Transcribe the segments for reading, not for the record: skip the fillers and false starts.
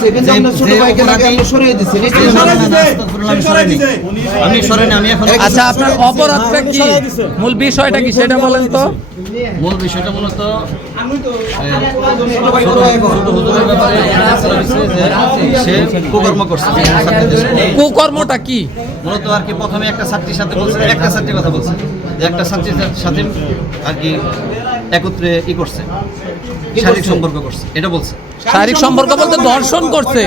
বলছে কিন্তু আমরা ছোট ভাইকে আগে আমরা সরিয়ে দিছি আমি সরাইনি আমি এখন আচ্ছা আপনার অপরাধটা কি মূল বিষয়টা কি সেটা বলেন তো মূল বিষয়টা মূলত সে কুকর্ম করছে কুকর্মটা কি মূলত আর কি প্রথমে একটা ছাত্রীর সাথে বলছে একটা ছাত্রীর কথা বলছে যে একটা ছাত্রীর সাথে আর কি একত্রে করছে শারীরিক সম্পর্ক করছে এটা বলছে শারীরিক সম্পর্ক বলতে ধর্ষণ করছে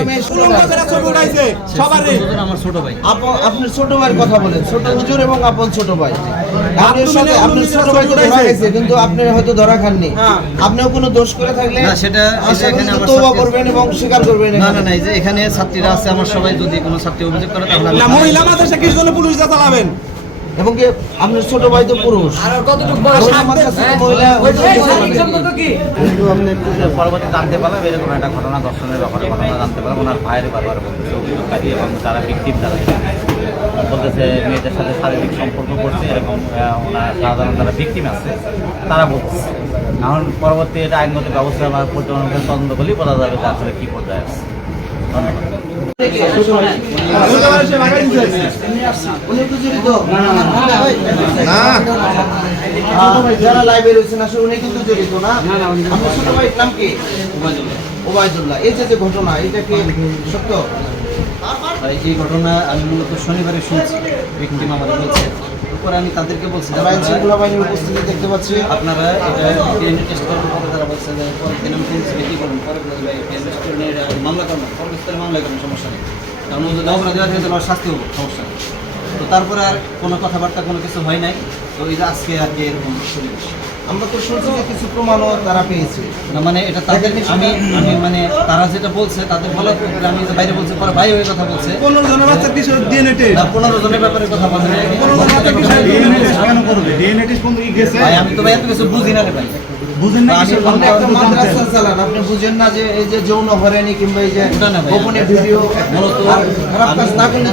আমার ছোট ভাই আপনার ছোট ভাইয়ের কথা বলেন ছোট হুজুর এবং আপন ছোট ভাই আপনার ছোট ভাই তো ধরা গেছে কিন্তু আপনি হয়তো ধরা খাননি আপনিও কোনো দোষ করে থাকলে না সেটা এখানে আমার তওবা করবেন এবং স্বীকার করবেন না না না এই যে এখানে ছাত্রীরা আছে আমার সবাই যদি কোনো ছাত্রী অভিযোগ করে তাহলে না মহিলা মাদ্রাসা কি জন্য পুলিশ দা চালাবেন এবং কি আপনার ছোট ভাই তো পুরুষ আর কতটুকু বয়স মহিলা কিন্তু আপনি একটু পরবর্তী জানতে পারলাম এরকম একটা ঘটনা দর্শনের ব্যাপারে ঘটনা জানতে পারলাম ওনার ভাইয়ের ব্যাপারে বলছে অভিযোগকারী এবং যারা ভিকটিম যারা বলতেছে মেয়েদের সাথে শারীরিক সম্পর্ক করছে এরকম ওনার সাধারণ যারা ভিকটিম আছে তারা বলছে এখন পরবর্তী এটা আইনগত ব্যবস্থা আমার পরিচালনা তদন্ত করলেই বোঝা যাবে যে আসলে কী পর্যায়ে আছে যারা লাইভে রয়েছেন আসলে উনি কিন্তু জড়িত না আপনার ছোট ভাইয়ের নাম কি ওবায়দুল্লাহ এই যে ঘটনা এটা কি সত্য এই ঘটনা আমি মূলত শনিবারে শুনছি ভিকটিম আমাদের বলছে পরে আমি তাদেরকে বলছি আইনশৃঙ্খলা বাহিনীর উপস্থিতি দেখতে পাচ্ছি আপনারা এটা ডিএনএ টেস্ট করার পরে তারা বলছে যে পরে দিন আমি পুলিশকে কী করুন পরে টেস্ট করে নিয়ে মামলা করুন পরবর্তীতে মামলা করুন সমস্যা নেই কারণ যদি অপরাধী হয় তাহলে শাস্তি হবো সমস্যা নেই তো তারপরে আর কোনো কথাবার্তা কোনো কিছু হয় নাই তো এই যে আজকে আর কি এরকম পরিবেশ আমরা তো শুনছি যে কিছু প্রমাণও তারা পেয়েছে না মানে এটা তাদের আমি মানে তারা যেটা বলছে তাদের বলার ক্ষেত্রে আমি যে বাইরে বলছি পরে ভাই ওই কথা বলছে 15 জনের বাচ্চা কিশোর ডিএনএ টেস্ট না 15 জনের ব্যাপারে কথা বলছে 15 জনের বাচ্চা কিশোর ডিএনএ টেস্ট কেন করবে ডিএনএ টেস্ট বন্ধ কি গেছে ভাই আমি তো ভাই এত কিছু বুঝি না রে ভাই বুঝেন না কিশোর আপনি একটা মাদ্রাসা চালান আপনি বুঝেন না যে এই যে যৌন হয়রানি কিংবা এই যে গোপনে ভিডিও মূলত খারাপ কাজ না করলে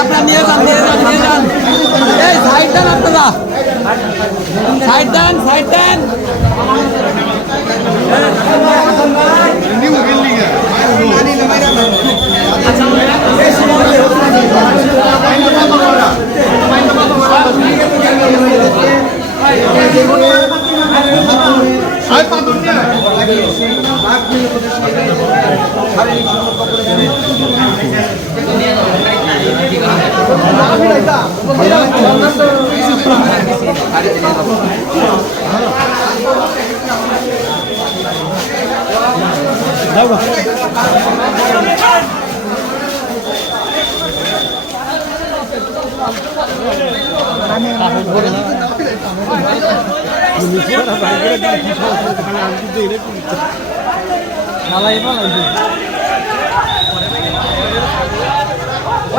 আপনারা নিয়ে যান এই সাইড দেন আপনারা সাইড দেন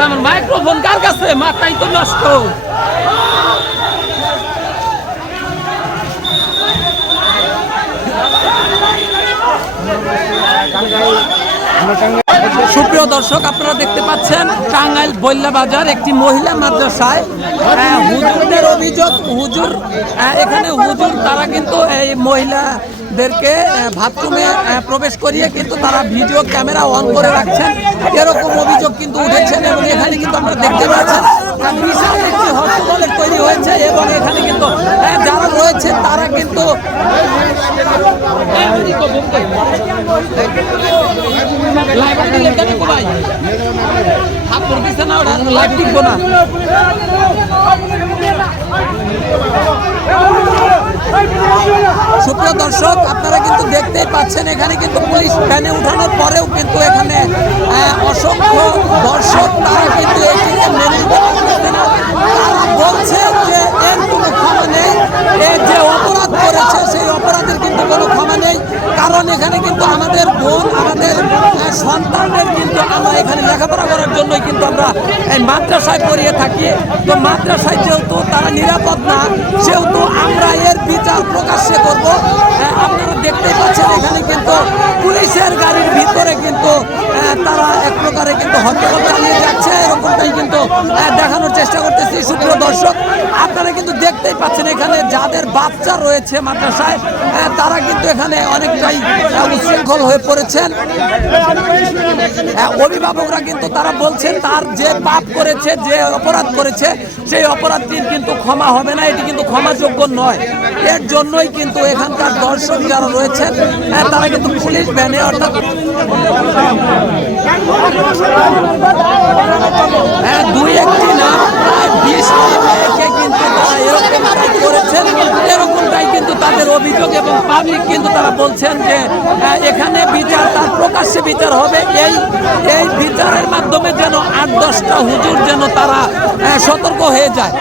আমার মাইক্রোফোন কার কাছে মাথাই তো নষ্ট সুপ্রিয় দর্শক আপনারা দেখতে পাচ্ছেন টাঙ্গাইল বল্লা বাজার একটি মহিলা মাদ্রাসায় হুজুরদের অভিযোগ হুজুর এখানে হুজুর তারা কিন্তু এই মহিলাদেরকে বাথরুমে প্রবেশ করিয়ে কিন্তু তারা ভিডিও ক্যামেরা অন করে রাখছেন এরকম অভিযোগ কিন্তু উঠেছেন এবং এখানে কিন্তু আমরা দেখতে পাচ্ছেন লাইব্রেরি দিলে কেন গো ভাই? হাত পড়তেছে না, ওটা লাইভ টিকবো না। সুপ্রিয় দর্শক, আপনারা কিন্তু দেখতেই পাচ্ছেন এখানে কিন্তু পুলিশ ভ্যানে উঠানোর পরেও কিন্তু এখানে অসংখ্য দর্শক তারা কিন্তু এটিকে মেনে নিতে পারতেছে না। তারা বলছে যে এর কোনো ক্ষমা নেই, এ যে অপরাধ করেছে সেই অপরাধের কিন্তু কোনো ক্ষমা নেই। কারণ এখানে কিন্তু আমাদের বোন, আমাদের সন্তানদের কিন্তু আমরা এখানে লেখাপড়া করার জন্যই কিন্তু আমরা এই মাদ্রাসায় পড়িয়ে থাকি। তো মাদ্রাসায় যেহেতু তারা নিরাপদ না, সেহেতু আমরা এর বিচার প্রকাশ্যে করব। আপনারা দেখতেই পাচ্ছেন এখানে কিন্তু পুলিশের গাড়ির ভিতরে কিন্তু তারা এক প্রকারে কিন্তু হত্যা চালিয়ে যাচ্ছে, এরকমটাই কিন্তু দেখানোর চেষ্টা করতেছি। সুপ্রিয় দর্শক, আপনারা কিন্তু দেখতেই পাচ্ছেন এখানে যাদের বাচ্চা রয়েছে মাদ্রাসায় তারা কিন্তু এখানে অনেকটাই উচ্ছৃঙ্খল হয়ে পড়েছেন। অভিভাবকরা কিন্তু তারা বলছেন তার যে পাপ করেছে, যে অপরাধ করেছে, সেই অপরাধটির কিন্তু ক্ষমা হবে না, এটি কিন্তু ক্ষমাযোগ্য নয়। এর জন্যই কিন্তু এখানকার দর্শক যারা রয়েছেন তারা কিন্তু পুলিশ ভ্যানে অর্থাৎ দুই একটি না প্রায় 20টি মেয়েকে কিন্তু তারা এরকমটাই করেছেন। এরকমটাই কিন্তু তাদের অভিযোগ এবং পাবলিক কিন্তু তারা বলছেন যে এখানে বিচার, তার প্রকাশ্যে বিচার হবে। এই বিচারের মাধ্যমে যেন 8-10টা হুজুর যেন তারা সতর্ক হয়ে যায়।